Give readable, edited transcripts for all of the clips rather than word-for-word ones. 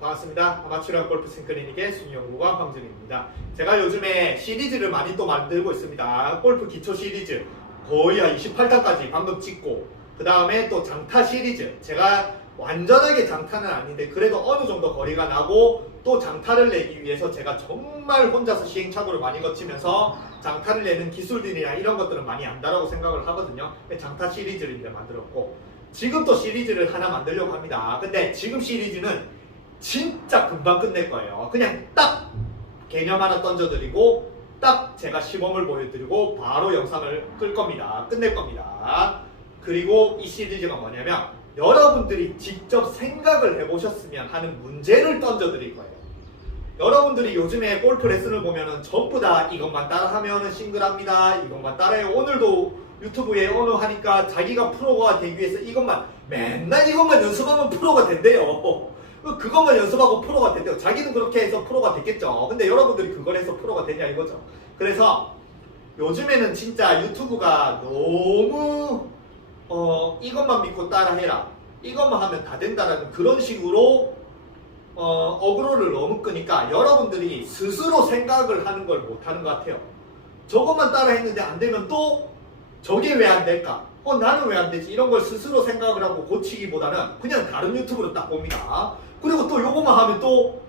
반갑습니다. 아마추어 골프 스윙클리닉의 순위연구가 황준입니다. 제가 요즘에 시리즈를 많이 또 만들고 있습니다. 골프 기초 시리즈 거의 한 28탄까지 방금 찍고, 그 다음에 또 장타 시리즈, 제가 완전하게 장타는 아닌데 그래도 어느 정도 거리가 나고 또 장타를 내기 위해서 제가 정말 혼자서 시행착오를 많이 거치면서 장타를 내는 기술들이나 이런 것들은 많이 안다라고 생각을 하거든요. 장타 시리즈를 이제 만들었고, 지금 또 시리즈를 하나 만들려고 합니다. 근데 지금 시리즈는 진짜 금방 끝낼 거예요. 그냥 딱 개념 하나 던져드리고 딱 제가 시범을 보여드리고 바로 영상을 끌 겁니다. 끝낼 겁니다. 그리고 이 시리즈가 뭐냐면 여러분들이 직접 생각을 해보셨으면 하는 문제를 던져드릴 거예요. 여러분들이 요즘에 골프 레슨을 보면은 전부 다 이것만 따라하면 싱글합니다, 이것만 따라해요. 오늘도 유튜브에 어느 하니까 자기가 프로가 되기 위해서 이것만 맨날 이것만 연습하면 프로가 된대요. 그것만 연습하고 프로가 된대요. 자기는 그렇게 해서 프로가 됐겠죠. 근데 여러분들이 그걸 해서 프로가 되냐 이거죠. 그래서 요즘에는 진짜 유튜브가 너무 이것만 믿고 따라해라, 이것만 하면 다 된다라는 그런 식으로 어그로를 너무 끄니까 여러분들이 스스로 생각을 하는 걸 못하는 것 같아요. 저것만 따라 했는데 안 되면 또 저게 왜 안 될까? 나는 왜 안 되지? 이런 걸 스스로 생각을 하고 고치기보다는 그냥 다른 유튜브를 딱 봅니다. 그리고 또 요것만 하면 또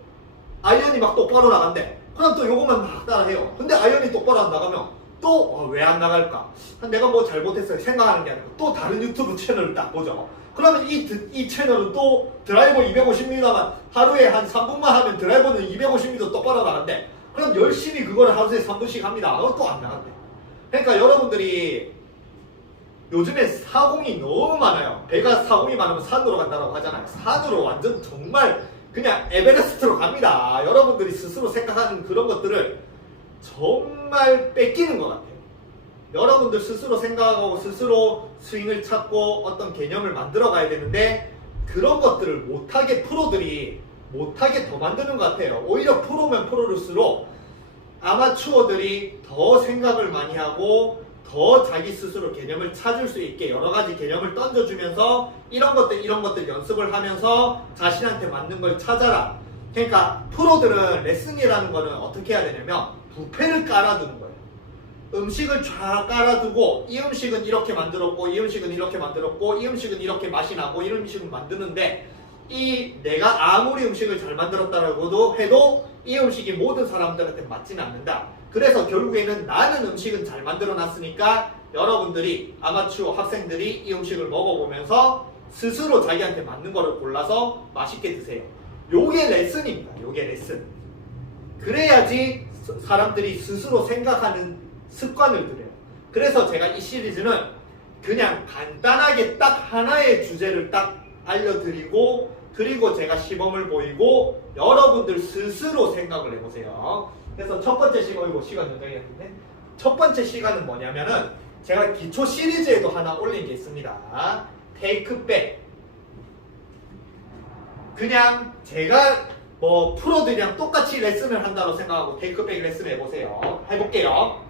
아이언이 막 똑바로 나간대. 그럼 또 요것만 막 따라해요. 근데 아이언이 똑바로 안 나가면 또 왜 안 나갈까? 내가 뭐 잘못했어요 생각하는 게 아니고 또 다른 유튜브 채널을 딱 보죠. 그러면 이 채널은 또 드라이버 250m만 하루에 한 3분만 하면 드라이버는 250m 똑바로 나간대. 그럼 열심히 그거를 하루에 3분씩 합니다. 또 안 나간대. 그러니까 여러분들이 요즘에 사공이 너무 많아요. 배가 사공이 많으면 산으로 간다고 하잖아요. 산으로 완전 정말 그냥 에베레스트로 갑니다. 여러분들이 스스로 생각하는 그런 것들을 정말 뺏기는 것 같아요. 여러분들 스스로 생각하고 스스로 스윙을 찾고 어떤 개념을 만들어 가야 되는데 그런 것들을 못하게 프로들이 못하게 더 만드는 것 같아요. 오히려 프로면 프로일수록 아마추어들이 더 생각을 많이 하고 더 자기 스스로 개념을 찾을 수 있게 여러 가지 개념을 던져주면서 이런 것들 연습을 하면서 자신한테 맞는 걸 찾아라. 그러니까 프로들은 레슨이라는 거는 어떻게 해야 되냐면 뷔페를 깔아두는 거예요. 음식을 쫙 깔아두고 이 음식은 이렇게 만들었고 이 음식은 이렇게 만들었고 이 음식은 이렇게 맛이 나고 이 음식은 만드는데 내가 아무리 음식을 잘 만들었다고 해도 이 음식이 모든 사람들한테 맞지는 않는다. 그래서 결국에는 나는 음식은 잘 만들어 놨으니까 여러분들이 아마추어 학생들이 이 음식을 먹어보면서 스스로 자기한테 맞는 거를 골라서 맛있게 드세요. 요게 레슨입니다. 요게 레슨. 그래야지 사람들이 스스로 생각하는 습관을 들여요. 그래서 제가 이 시리즈는 그냥 간단하게 딱 하나의 주제를 딱 알려드리고 그리고 제가 시범을 보이고 여러분들 스스로 생각을 해보세요. 그래서 첫 번째 시간, 시간 연장이었는데 첫 번째 시간은 뭐냐면은 제가 기초 시리즈에도 하나 올린 게 있습니다. 테이크백. 그냥 제가 뭐 프로들이랑 똑같이 레슨을 한다고 생각하고 테이크백 레슨을 해보세요. 해볼게요.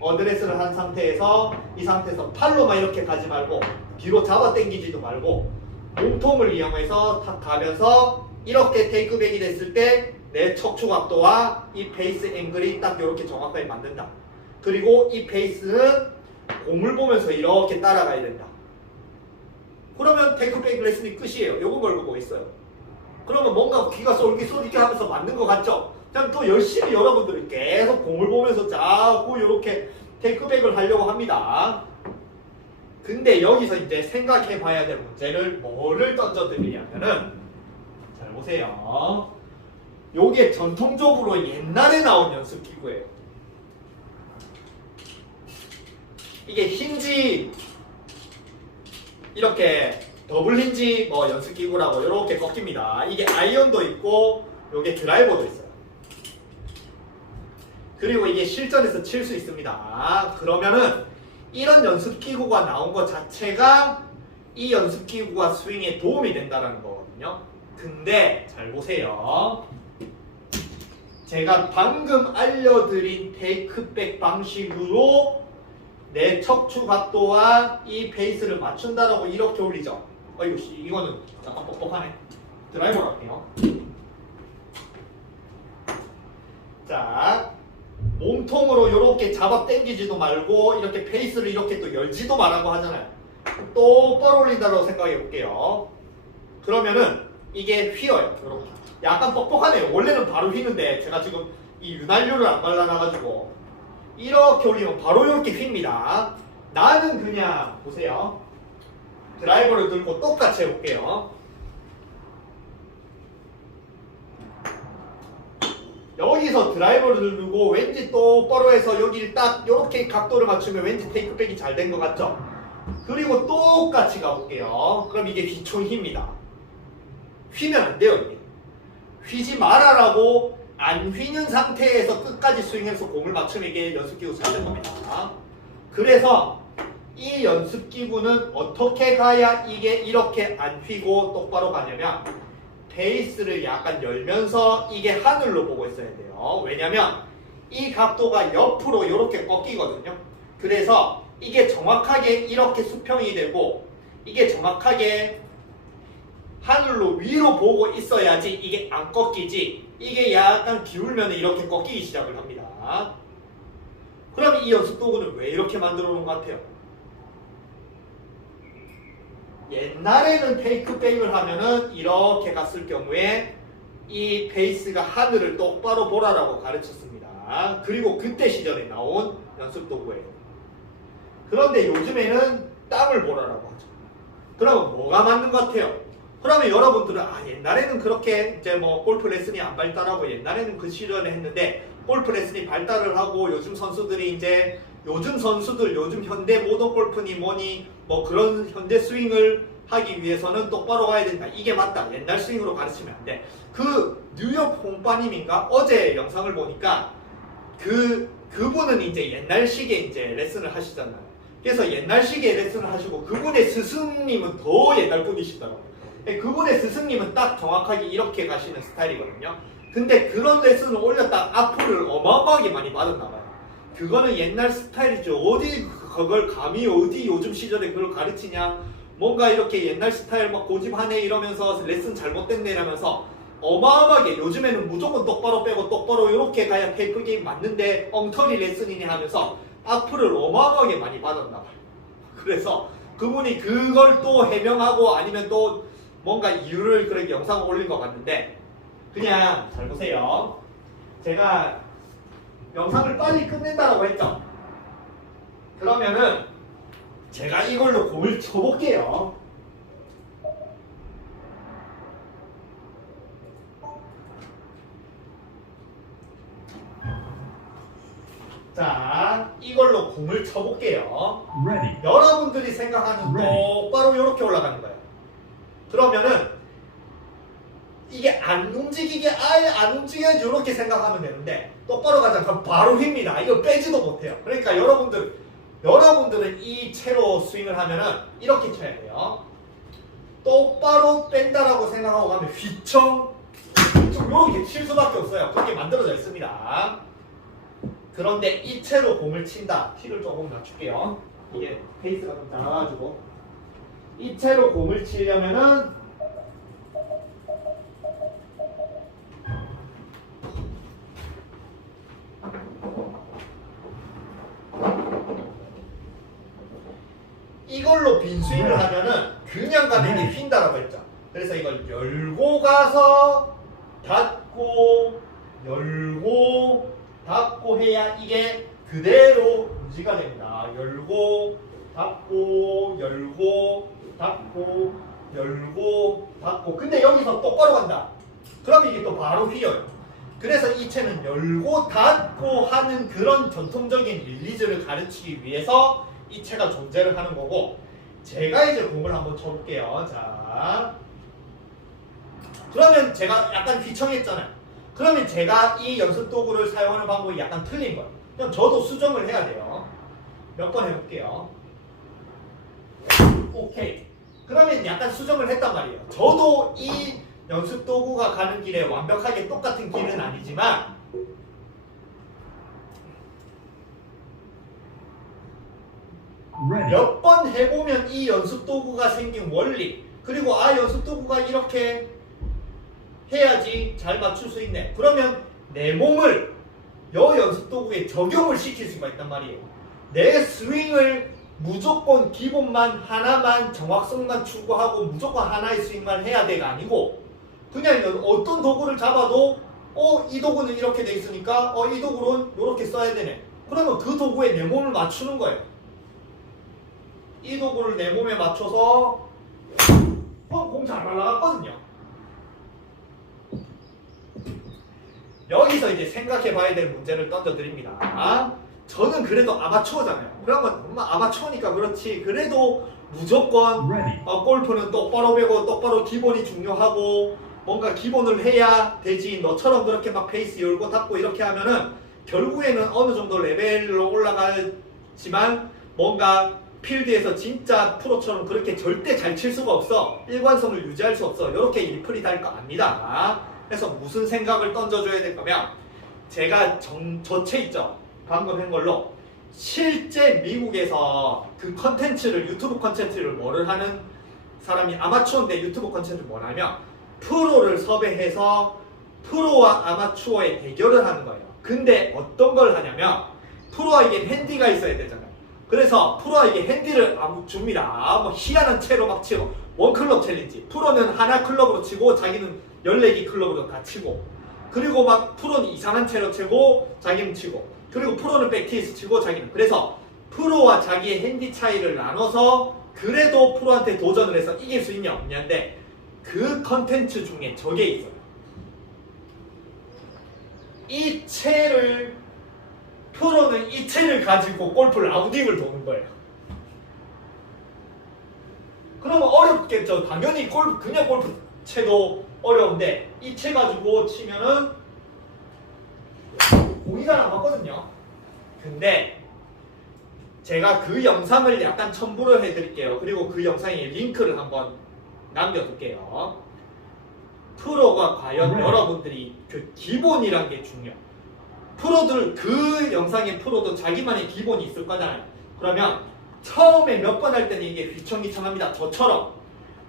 어드레스를 한 상태에서 이 상태에서 팔로만 이렇게 가지 말고 뒤로 잡아 당기지도 말고 몸통을 이용해서 탁 가면서 이렇게 테이크백이 됐을 때 내 척추 각도와 이 페이스 앵글이 딱 이렇게 정확하게 맞는다. 그리고 이 페이스는 공을 보면서 이렇게 따라가야 된다. 그러면 테이크백 레슨이 끝이에요. 요거 걸고 뭐 있어요. 그러면 뭔가 귀가 쏠깃쏠깃 하면서 맞는 것 같죠? 그냥 또 열심히 여러분들이 계속 공을 보면서 자꾸 이렇게 테이크백을 하려고 합니다. 근데 여기서 이제 생각해 봐야 될 문제를 뭐를 던져드리냐면은 잘 보세요. 요게 전통적으로 옛날에 나온 연습기구예요. 이게 힌지 이렇게 더블 힌지 뭐 연습기구라고 이렇게 꺾입니다. 이게 아이언도 있고 요게 드라이버도 있어요. 그리고 이게 실전에서 칠 수 있습니다. 그러면은 이런 연습기구가 나온 것 자체가 이 연습기구가 스윙에 도움이 된다는 거거든요. 근데 잘 보세요. 제가 방금 알려드린 테이크백 방식으로 내 척추 각도와 이 페이스를 맞춘다라고 이렇게 올리죠. 이거는 약간 뻑뻑하네. 드라이버로 할게요. 몸통으로 이렇게 잡아 당기지도 말고 이렇게 페이스를 이렇게 또 열지도 말라고 하잖아요. 똑바로 올린다고 생각해 볼게요. 그러면은 이게 휘어요. 이렇게. 약간 뻑뻑하네요. 원래는 바로 휘는데 제가 지금 이 윤활유를 안 발라놔가지고 이렇게 올리면 바로 이렇게 휩니다. 나는 그냥 보세요. 드라이버를 들고 똑같이 해볼게요. 여기서 드라이버를 들고 왠지 똑바로 해서 여기를 딱 이렇게 각도를 맞추면 왠지 테이크백이 잘 된 것 같죠? 그리고 똑같이 가볼게요. 그럼 이게 휘총힙니다. 휘면 안 돼요. 이게. 휘지 말아라고 안 휘는 상태에서 끝까지 스윙해서 공을 맞추면 이게 연습기구 잘 된 겁니다. 그래서 이 연습기구는 어떻게 가야 이게 이렇게 안 휘고 똑바로 가냐면 베이스를 약간 열면서 이게 하늘로 보고 있어야 돼요. 왜냐면 이 각도가 옆으로 이렇게 꺾이거든요. 그래서 이게 정확하게 이렇게 수평이 되고 이게 정확하게 하늘로 위로 보고 있어야지 이게 안 꺾이지. 이게 약간 기울면 이렇게 꺾이기 시작을 합니다. 그럼 이 연습 도구는 왜 이렇게 만들어 놓은 것 같아요? 옛날에는 테이크백을 하면은 이렇게 갔을 경우에 이 베이스가 하늘을 똑바로 보라라고 가르쳤습니다. 그리고 그때 시절에 나온 연습 도구예요. 그런데 요즘에는 땅을 보라라고 하죠. 그러면 뭐가 맞는 것 같아요? 그러면 여러분들은 옛날에는 그렇게 이제 뭐 골프 레슨이 안 발달하고 옛날에는 그 시절에 했는데 골프 레슨이 발달을 하고 요즘 선수들이 이제 요즘 현대 모던 골프니 뭐니 뭐 그런 현대 스윙을 하기 위해서는 똑바로 가야 된다. 이게 맞다. 옛날 스윙으로 가르치면 안 돼. 그 뉴욕 홍빠님인가 어제 영상을 보니까 그분은 이제 옛날식의 이제 레슨을 하시잖아요. 그래서 옛날식의 레슨을 하시고 그분의 스승님은 더 옛날 분이시더라고요. 그분의 스승님은 딱 정확하게 이렇게 가시는 스타일이거든요. 근데 그런 레슨을 올렸다 악플을 어마어마하게 많이 받았나 봐요. 그거는 옛날 스타일이죠. 어디 그걸 감히 어디 요즘 시절에 그걸 가르치냐. 뭔가 이렇게 옛날 스타일 막 고집하네 이러면서 레슨 잘못됐네 이러면서 어마어마하게 요즘에는 무조건 똑바로 빼고 똑바로 이렇게 가야 테이프 게임 맞는데 엉터리 레슨이니 하면서 악플을 어마어마하게 많이 받았나 봐요. 그래서 그분이 그걸 또 해명하고 아니면 또 뭔가 이유를 그렇게 영상을 올린 것 같는데 그냥 잘 보세요. 제가 영상을 빨리 끝낸다라고 했죠. 그러면은 제가 이걸로 공을 쳐볼게요. 자, 이걸로 공을 쳐볼게요. Ready. 여러분들이 생각하는 똑바로 이렇게 올라가는 거예요. 그러면은 이게 안 움직이게 아예 안 움직여야지 이렇게 생각하면 되는데 똑바로 가자 그럼 바로 휩니다. 이거 빼지도 못해요. 그러니까 여러분들은 이 채로 스윙을 하면은 이렇게 쳐야 돼요. 똑바로 뺀다라고 생각하고 가면 휘청 이렇게 칠 수밖에 없어요. 그렇게 만들어져 있습니다. 그런데 이 채로 공을 친다. 키를 조금 낮출게요. 이게 페이스가 좀 작아가지고 이 채로 공을 치려면은 이걸로 빈스윙을 하면은 그냥 가면 이게 휜다라고 했죠. 그래서 이걸 열고 가서 닫고 열고 닫고 해야 이게 그대로 유지가 됩니다. 열고 닫고 열고 닫고 열고 닫고 근데 여기서 똑바로 간다. 그럼 이게 또 바로 휘어요. 그래서 이 채는 열고 닫고 하는 그런 전통적인 릴리즈를 가르치기 위해서 이 채가 존재를 하는 거고 제가 이제 공을 한번 쳐볼게요. 자, 그러면 제가 약간 휘청했잖아요. 그러면 제가 이 연습 도구를 사용하는 방법이 약간 틀린 거예요. 그럼 저도 수정을 해야 돼요. 몇 번 해볼게요. 오케이. 그러면 약간 수정을 했단 말이에요. 저도 이 연습 도구가 가는 길에 완벽하게 똑같은 길은 아니지만 몇 번 해보면 이 연습 도구가 생긴 원리 그리고 연습 도구가 이렇게 해야지 잘 맞출 수 있네. 그러면 내 몸을 여 연습 도구에 적용을 시킬 수가 있단 말이에요. 내 스윙을 무조건 기본만 하나만 정확성만 추구하고 무조건 하나의 스윙만 해야 돼가 아니고 그냥 어떤 도구를 잡아도 이 도구는 이렇게 돼 있으니까 이 도구는 이렇게 써야 되네. 그러면 그 도구에 내 몸을 맞추는 거예요. 이 도구를 내 몸에 맞춰서 공 잘 날아갔거든요. 여기서 이제 생각해 봐야 될 문제를 던져드립니다. 저는 그래도 아마추어잖아요. 그러면 아마추어니까 그렇지. 그래도 무조건 골프는 똑바로 배고 똑바로 기본이 중요하고 뭔가 기본을 해야 되지. 너처럼 그렇게 막 페이스 열고 닫고 이렇게 하면은 결국에는 어느 정도 레벨로 올라가지만 뭔가 필드에서 진짜 프로처럼 그렇게 절대 잘 칠 수가 없어. 일관성을 유지할 수 없어. 이렇게 일풀이 달 거 압니다. 그래서 무슨 생각을 던져줘야 될 거면 제가 저체 있죠. 방금 한 걸로 실제 미국에서 그 컨텐츠를 유튜브 컨텐츠를 뭐를 하는 사람이 아마추어인데 유튜브 컨텐츠를 뭐냐면 프로를 섭외해서 프로와 아마추어의 대결을 하는 거예요. 근데 어떤 걸 하냐면 프로에게 핸디가 있어야 되잖아요. 그래서 프로에게 핸디를 줍니다. 뭐 희한한 채로 막 치고 원클럽 챌린지. 프로는 하나 클럽으로 치고 자기는 14개 클럽으로 다 치고 그리고 막 프로는 이상한 채로 치고 자기는 치고 그리고 프로는 백티에서 치고 자기는 그래서 프로와 자기의 핸디 차이를 나눠서 그래도 프로한테 도전을 해서 이길 수 있냐 없냐인데 그 컨텐츠 중에 저게 있어요. 이 채를 프로는 이 채를 가지고 골프 라운딩을 도는 거예요. 그러면 어렵겠죠. 당연히 그냥 골프 채도 어려운데 이 채 가지고 치면은 공이 잘 안 맞거든요. 근데 제가 그 영상을 약간 첨부를 해드릴게요. 그리고 그 영상에 링크를 한번 남겨둘게요. 프로가 과연 여러분들이 그 기본이란 게 중요해요. 프로들 그 영상의 프로도 자기만의 기본이 있을 거잖아요. 그러면 처음에 몇 번 할 때는 이게 휘청휘청합니다. 저처럼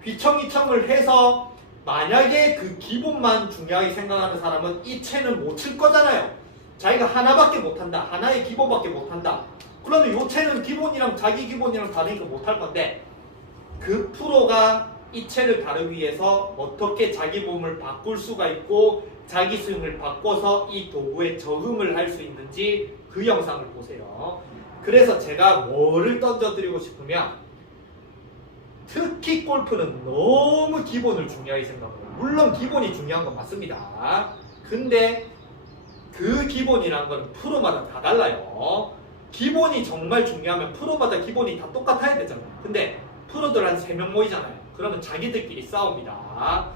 휘청휘청을 해서 만약에 그 기본만 중요하게 생각하는 사람은 이 채는 못 칠 거잖아요. 자기가 하나밖에 못한다. 하나의 기본밖에 못한다. 그러면 이 채는 기본이랑 자기 기본이랑 다르니까 못할 건데 그 프로가 이 채를 다루기 위해서 어떻게 자기 몸을 바꿀 수가 있고 자기 스윙을 바꿔서 이 도구에 적응을 할 수 있는지 그 영상을 보세요. 그래서 제가 뭐를 던져드리고 싶으면 특히 골프는 너무 기본을 중요하게 생각해요. 물론 기본이 중요한 건 맞습니다. 근데 그 기본이란 건 프로마다 다 달라요. 기본이 정말 중요하면 프로마다 기본이 다 똑같아야 되잖아요. 근데 프로들 한 3명 모이잖아요. 그러면 자기들끼리 싸웁니다.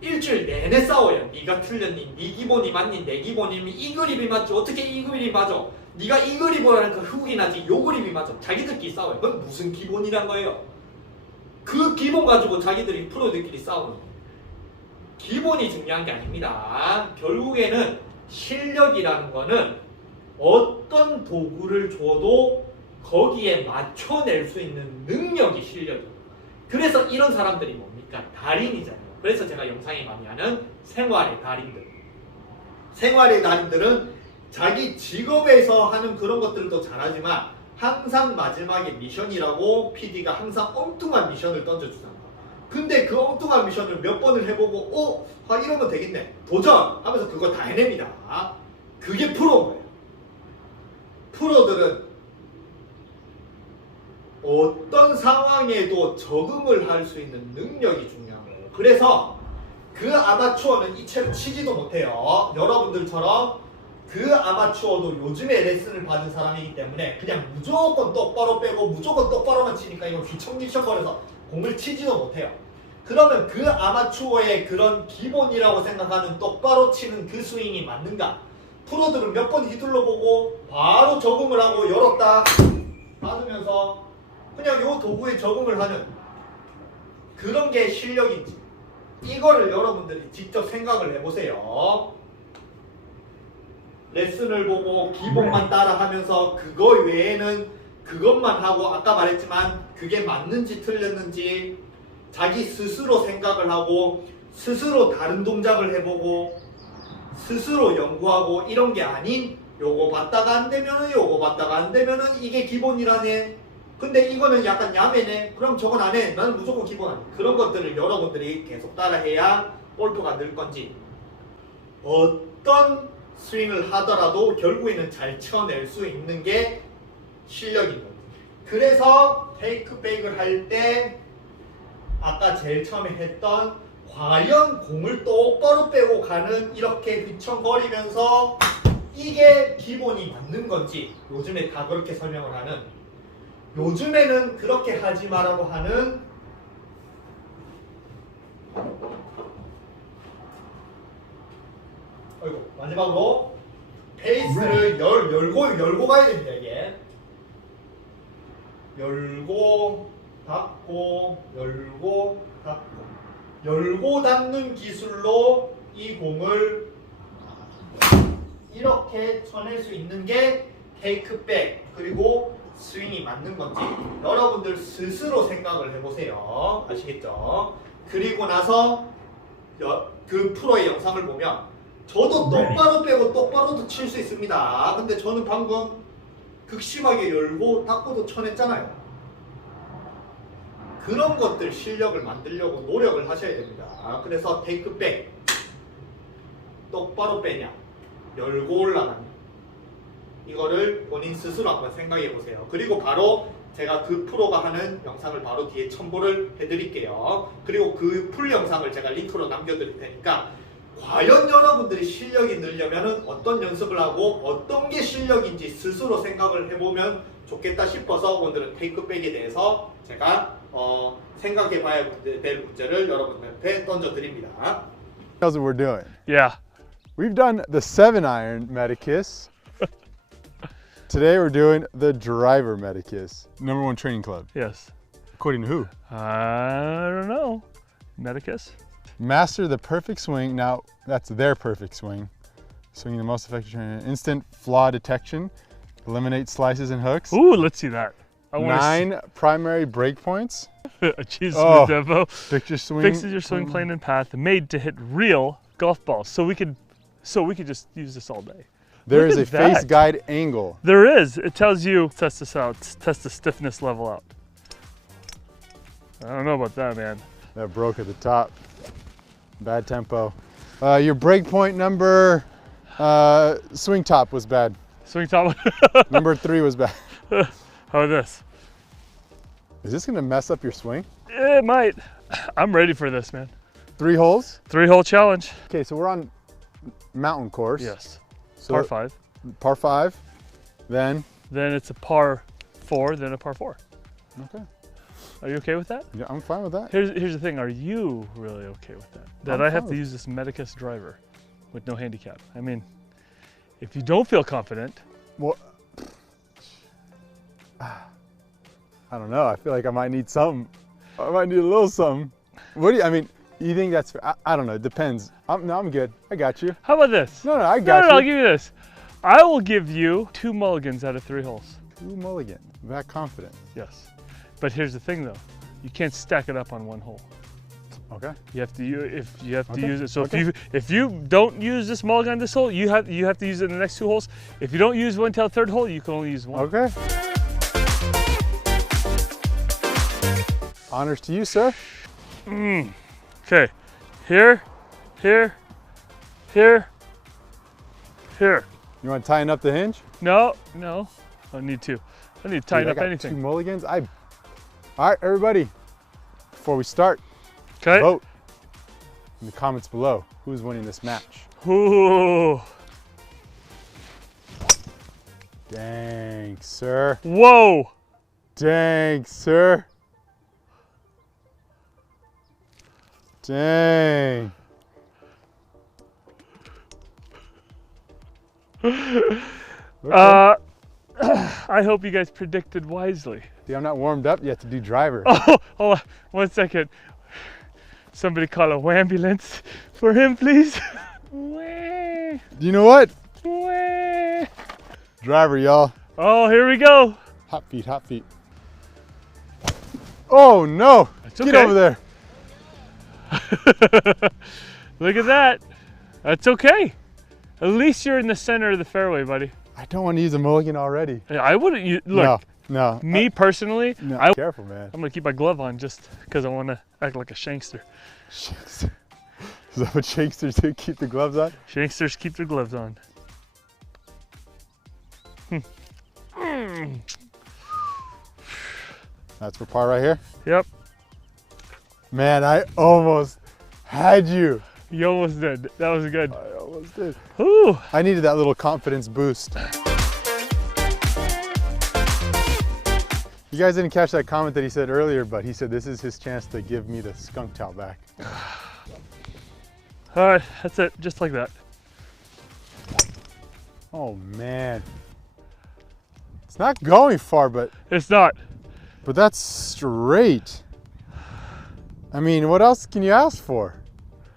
일주일 내내 싸워요. 네가 틀렸니? 네 기본이 맞니? 내 기본이 이 그립이 맞죠? 어떻게 이 그립이 맞아? 네가 이 그립이라니까 흙이 나지 요 그립이 맞아. 자기들끼리 싸워요. 그건 무슨 기본이란 거예요? 그 기본 가지고 자기들이 프로들끼리 싸우는 거예요. 기본이 중요한 게 아닙니다. 결국에는 실력이라는 거는 어떤 도구를 줘도 거기에 맞춰낼 수 있는 능력이 실력이에요. 그래서 이런 사람들이 뭡니까? 달인이잖아요. 그래서 제가 영상에 많이 하는 생활의 달인들. 생활의 달인들은 자기 직업에서 하는 그런 것들도 잘하지만 항상 마지막에 미션이라고 PD가 항상 엉뚱한 미션을 던져주잖아. 근데 그 엉뚱한 미션을 몇 번을 해보고 이러면 되겠네. 도전! 하면서 그거 다 해냅니다. 그게 프로인 거예요. 프로들은 어떤 상황에도 적응을 할 수 있는 능력이 중요한 거예요. 그래서 그 아마추어는 이 채를 치지도 못해요. 여러분들처럼 그 아마추어도 요즘에 레슨을 받은 사람이기 때문에 그냥 무조건 똑바로 빼고 무조건 똑바로만 치니까 이거 휘청휘청거려서 공을 치지도 못해요. 그러면 그 아마추어의 그런 기본이라고 생각하는 똑바로 치는 그 스윙이 맞는가? 프로들은 몇 번 휘둘러 보고 바로 적응을 하고 열었다 닫으면서 그냥 요 도구에 적응을 하는 그런 게 실력인지 이거를 여러분들이 직접 생각을 해보세요. 레슨을 보고 기본만 따라 하면서 그거 외에는 그것만 하고 아까 말했지만 그게 맞는지 틀렸는지 자기 스스로 생각을 하고 스스로 다른 동작을 해보고 스스로 연구하고 이런 게 아닌 요거 받다가 안 되면은 요거 받다가 안 되면은 이게 기본이라네. 근데 이거는 약간 야매네. 그럼 저건 안 해. 나는 무조건 기본 아니. 그런 것들을 여러분들이 계속 따라해야 골프가 늘 건지. 어떤 스윙을 하더라도 결국에는 잘 쳐낼 수 있는 게 실력인 거예요. 그래서 테이크백을 할 때 아까 제일 처음에 했던 과연 공을 똑바로 빼고 가는 이렇게 휘청거리면서 이게 기본이 맞는 건지 요즘에 다 그렇게 설명을 하는, 요즘에는 그렇게 하지 말라고 하는 어이구, 마지막으로 페이스를 열고 가야 됩니다. 이게 열고 닫고 열고 닫고 열고 닫는 기술로 이 공을 이렇게 쳐낼 수 있는 게 테이크백 그리고 스윙이 맞는 건지 여러분들 스스로 생각을 해보세요. 아시겠죠? 그리고 나서 그 프로의 영상을 보면 저도 똑바로 빼고 똑바로도 칠 수 있습니다. 근데 저는 방금 극심하게 열고 닫고도 쳐냈잖아요. 그런 것들 실력을 만들려고 노력을 하셔야 됩니다. 그래서 테이크백 똑바로 빼냐 열고 올라가냐 이거를 본인 스스로 한번 생각해 보세요. 그리고 바로 제가 그 프로가 하는 영상을 바로 뒤에 첨부를 해드릴게요. 그리고 그 풀 영상을 제가 링크로 남겨드릴 테니까 과연 여러분들이 실력이 늘려면 어떤 연습을 하고 어떤 게 실력인지 스스로 생각을 해보면 좋겠다 싶어서 오늘은 테이크백에 대해서 제가 생각해 봐야 될 문제를 여러분들한테 던져드립니다. That's what we're doing. Yeah. We've done the 7-iron Metakiss. Today we're doing the driver Metakiss. #1 training club. Yes. According to who? I don't know. Medicus? Master the perfect swing. Now, that's their perfect swing. Swinging the most effective training. Instant flaw detection. Eliminate slices and hooks. Ooh, let's see that. I want 9 primary break points. Achieves Oh. smooth tempo. Fixture swing. Fixes your swing plane and path, made to hit real golf balls. So we could just use this all day. There Look is a at face that. guide angle. There is. It tells you, test this out, test the stiffness level out. I don't know about that, man. That broke at the top. Bad tempo. Your break point number, swing top was bad. Swing top. Number 3 was bad. How about this? Is this gonna mess up your swing? It might. I'm ready for this, man. 3 holes? 3-hole challenge. Okay, so we're on mountain course. Yes. So Par 5. Par 5. Then, Then it's a par 4, then a par 4. okay. Are you okay with that? Yeah, I'm fine with that. Here's the thing. Are you really okay with that? That I'm I have fine to with use this Medicus driver with no handicap. I mean, if you don't feel confident, Well, I don't know. I feel like I might need something. I might need a little something. What do you, I mean, you think that's, I don't know. It depends. No, I'm good. I got you. how about this? No, I No, got I'll you. give you this. I will give you 2 mulligans out of 3 holes. 2 mulligan. That confident. Yes. But here's the thing, though. You can't stack it up on 1 hole. Okay. You have to Okay, use it. So okay. if you don't use this mulligan this hole, you have to use it in the next 2 holes. If you don't use one till 3rd hole, you can only use 1. Okay. Honors to you, sir. Okay. Here, here, here, here. You want to tighten up the hinge? No, no. I don't need to. I need to tighten Dude, up I got anything. 2 mulligans. All right, everybody. Before we start, Okay. vote in the comments below. Who's winning this match? Ooh. Dang, sir. Whoa. Dang, sir. Dang. Okay. I hope you guys predicted wisely. See, I'm not warmed up yet to do driver. Oh, hold on 1 second. Somebody call a ambulance for him, please. Wah, You know what? wah. Driver, y'all. Oh, here we go. Hot feet, hot feet. Oh no! It's Get okay. over there. Look at that. That's okay. At least you're in the center of the fairway, buddy. I don't want to use a mulligan already. I wouldn't use, look, No. me personally, No. I'm Careful, man. gonna keep my glove on just because I want to act like a shankster. Shankster. Is that what shanksters do? Keep the gloves on? Shanksters keep their gloves on. That's for par right here. Yep, Man, I almost had you. you almost did. That was good. I almost did. Ooh, I needed that little confidence boost. You guys didn't catch that comment that he said earlier, but he said this is his chance to give me the skunk towel back. all right, that's it. Just like that. Oh man. It's not going far, but It's not. that's straight. I mean, what else can you ask for?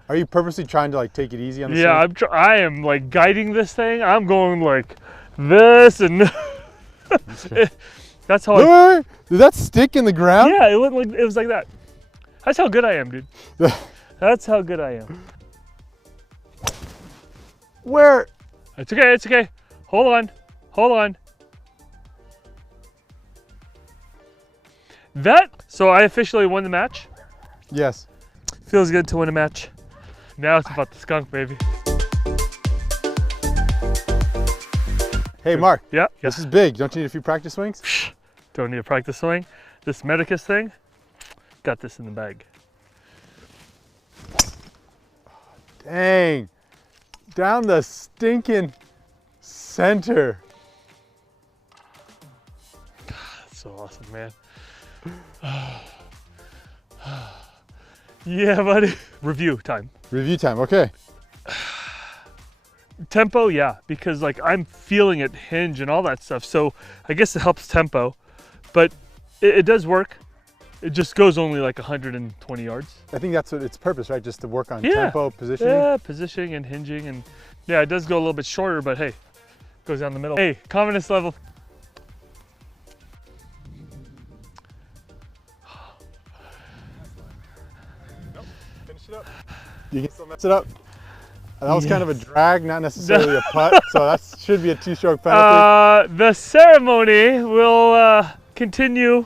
Are you purposely trying to like take it easy on the Yeah, swing? I am like guiding this thing. I'm going like this and that's how Wait, I. wait, wait. Did that stick in the ground? Yeah, it went like it was like that. That's how good I am, dude. That's how good I am. Where? It's okay. It's okay. Hold on. Hold on. So I officially won the match. Yes. Feels good to win a match. Now it's about the skunk, baby. Hey, Mark. Yeah. This is big. Don't you need a few practice swings? Don't need to practice swing. This Medicus thing, got this in the bag. Dang. Down the stinking center. That's so awesome, man. Yeah, buddy. Review time. Review time. Okay. Tempo, yeah, because like I'm feeling it hinge and all that stuff. So I guess it helps tempo, but it does work. It just goes only like 120 yards. I think that's what its purpose, right? Just to work on Yeah. tempo, positioning. Yeah, positioning and hinging, and yeah, it does go a little bit shorter, but hey, goes down the middle. Hey, confidence level. Finish it up. You can still mess it up. That was kind of a Yes. drag, not necessarily a putt, so that should be a two-stroke penalty. The ceremony will continue